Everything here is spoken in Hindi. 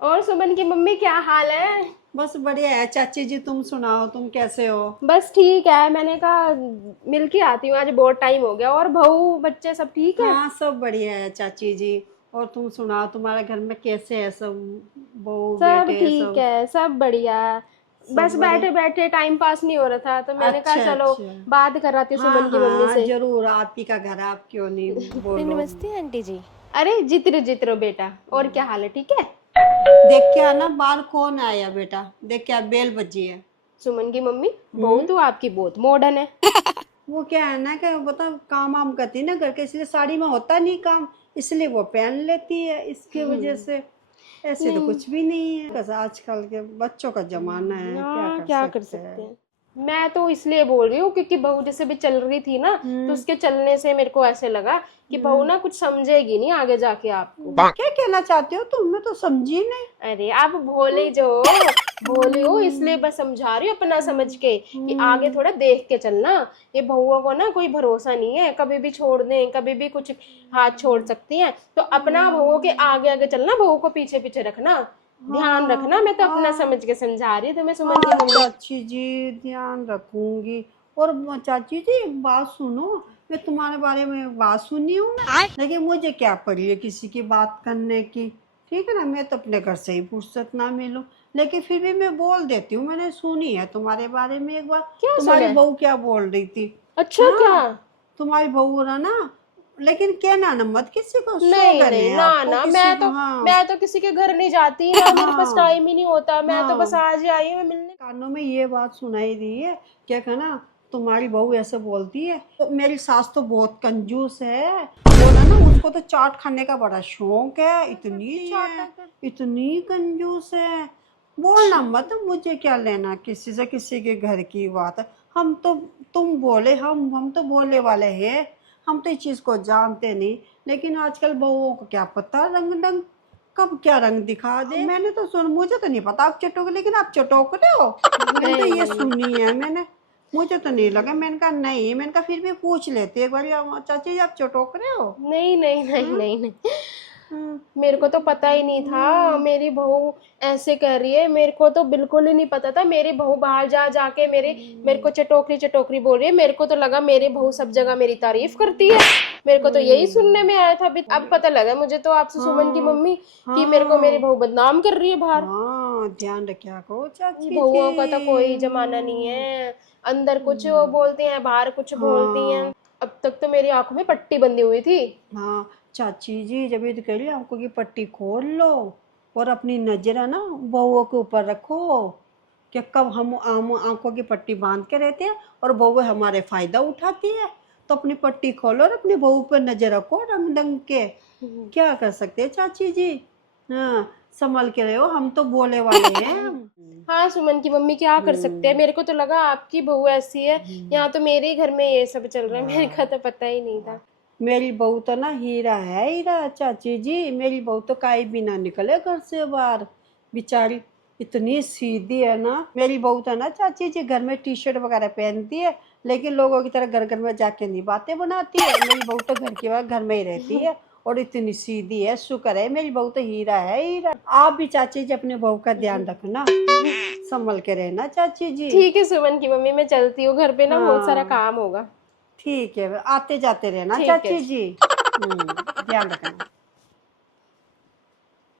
और सुमन की मम्मी क्या हाल है? बस बढ़िया है चाची जी। तुम सुनाओ, तुम कैसे हो? बस ठीक है। मैंने कहा मिल के आती हूँ, आज बहुत टाइम हो गया। और बहू बच्चे सब ठीक है? हाँ, सब बढ़िया है चाची जी। और तुम सुनाओ, तुम्हारे घर में कैसे है सब? बहू सब बेटे ठीक सब? है, सब बढ़िया। बस सब बढ़िया। बैठे बैठे टाइम पास नहीं हो रहा था, तो मैंने कहा अच्छा चलो अच्छा। बात कराती हूँ हाँ सुमन की मम्मी हाँ, से। जरूर। आप ही का घर है, आप क्यों नहीं? बोलो। नमस्ते आंटी जी। अरे जित्र जित्रो बेटा, और क्या हाल है? ठीक है। देख के आना बाहर कौन आया बेटा। देख के आ, बेल बजी है। सुमन की मम्मी, बहू हम्म। तो आपकी बहुत मॉडर्न है। वो क्या है ना कि बता, काम वाम करती ना घर के, इसलिए साड़ी में होता नहीं काम, इसलिए वो पहन लेती है, इसके वजह से। ऐसे तो नहीं। कुछ भी नहीं है, बस आजकल के बच्चों का जमाना है, क्या हाँ, कर क्या कर सकते सकते हैं। हैं। मैं तो इसलिए बोल रही हूँ क्योंकि बहू जैसे भी चल रही थी ना, तो हम्म। उसके चलने से मेरे को ऐसे लगा कि बहू ना कुछ समझेगी नहीं आगे जाके आपको। क्या कहना चाहते हो तुम? मैं तो समझी नहीं। अरे आप भोले जो भोले हो, इसलिए बस समझा रही हूँ अपना समझ के कि आगे थोड़ा देख के चलना। ये बहुओं को ना कोई भरोसा नहीं है, कभी भी छोड़ दें, कभी भी कुछ हाथ छोड़ सकती हैं। तो अपना बहुओं के आगे आगे चलना, बहू को पीछे पीछे रखना। ध्यान हाँ रखना। मैं तो अपना हाँ समझ के समझा रही हूँ तुम्हें सुमन की हाँ मम्मी। चाची जी, ध्यान रखूंगी। और चाची जी, एक बात सुनो। मैं तुम्हारे बारे में एक बात सुनी हूँ ना, लेकिन मुझे क्या पड़ी है किसी की बात करने की। ठीक है ना, मैं तो अपने घर से ही फुर्सत ना मिलूं, लेकिन फिर भी मैं बोल देती हूँ। मैंने सुनी है तुम्हारे बारे में एक बार। क्या सुना तुम्हारी है? बहू क्या बोल रही थी? अच्छा, क्या? हाँ, तुम्हारी बहू रहा ना, लेकिन कहना ना मत किसी को, नहीं सोगन नहीं, है ना आपको ना, किसी मैं को। तो हाँ मैं तो किसी के घर नहीं जाती ना, मेरे पास हाँ टाइम ही नहीं होता। मैं तो बस हाँ। आज ही आई हूँ मिलने। कानों में ये बात सुनाई दी है, क्या कहना, तुम्हारी बहू ऐसे बोलती है तो मेरी सास तो बहुत कंजूस है। बोला ना, उसको तो चाट खाने का बड़ा शौक है, इतनी चाट, इतनी कंजूस है। बोलना मत, मुझे क्या लेना किसी से, किसी के घर की बात है। हम तो, तुम बोले, हम तो बोलने वाले हैं। हम तो इस चीज को जानते नहीं, लेकिन आजकल बहुओं को क्या पता रंग ढंग, कब क्या रंग दिखा दे। मैंने तो सुन, मुझे तो नहीं पता आप चटोगे, लेकिन आप चटोक रहे हो। मैंने तो नहीं ये नहीं सुनी है मैंने। मुझे तो नहीं लगा। मैंने कहा नहीं, मैंने कहा फिर भी पूछ लेते एक बार, चाची जी आप चटोक रहे हो? नहीं नहीं नहीं हाँ? नहीं नहीं। हाँ। मेरे को तो पता ही नहीं था मेरी बहू ऐसे कर रही है। मेरे को तो बिल्कुल ही नहीं पता था मेरी बहू बाहर जा जाके मेरे को चटोकरी चटोकरी बोल रही है। मेरे को तो लगा मेरी बहू सब जगह मेरी तारीफ करती है। मेरे को तो यही सुनने में आया था। अभी अब पता लगा मुझे तो आपसे सुमन की हाँ मम्मी कि मेरे को मेरी हाँ बहू बदनाम कर रही है बाहर। हाँ, ध्यान रखा करो ये चाची जी। बहुओं का तो कोई जमाना नहीं है। अंदर कुछ वो बोलती हैं, बाहर कुछ बोलती हैं। हाँ अब तक तो मेरी आंखों में पट्टी बंधी हुई थी। हाँ चाची जी, जब ये कह रही आंखों की पट्टी खोल लो और अपनी नजर है ना बहुओं के ऊपर रखो, कि कब हम आम आंखों की पट्टी बांध के रहते हैं और बहू हमारे फायदा उठाती है। तो अपनी पट्टी खोलो और अपनी बहू पर नजर रखो रंग ढंग के। क्या कर सकते हैं चाची जी? हाँ, संभल के रहो, हम तो बोले वाले हैं हम। हाँ, सुमन की मम्मी क्या कर सकते हैं। मेरे को तो लगा आपकी बहू ऐसी है। यहाँ तो मेरे ही घर में ये सब चल रहा है, मेरे को तो पता ही नहीं था। मेरी बहू तो ना हीरा है, हीरा चाची जी। मेरी बहू तो काई भी ना निकले घर से बाहर, बेचारी इतनी सीधी है ना। मेरी बहू तो ना चाची जी घर में टी शर्ट वगैरह पहनती है, लेकिन लोगों की तरह घर घर में जाके नहीं बातें बनाती है। मेरी बहू तो घर की बाहर घर में ही रहती है, और इतनी सीधी है। शुक्र है, मेरी बहू तो हीरा है, हीरा। आप भी चाची जी अपने बहू का ध्यान रखना, संभल के रहना चाची जी। ठीक है सुमन की मम्मी, मैं चलती हूँ, घर पे ना बहुत सारा हाँ काम होगा। ठीक है, आते जाते रहना ठीक है। चाची जी। ध्यान रखना।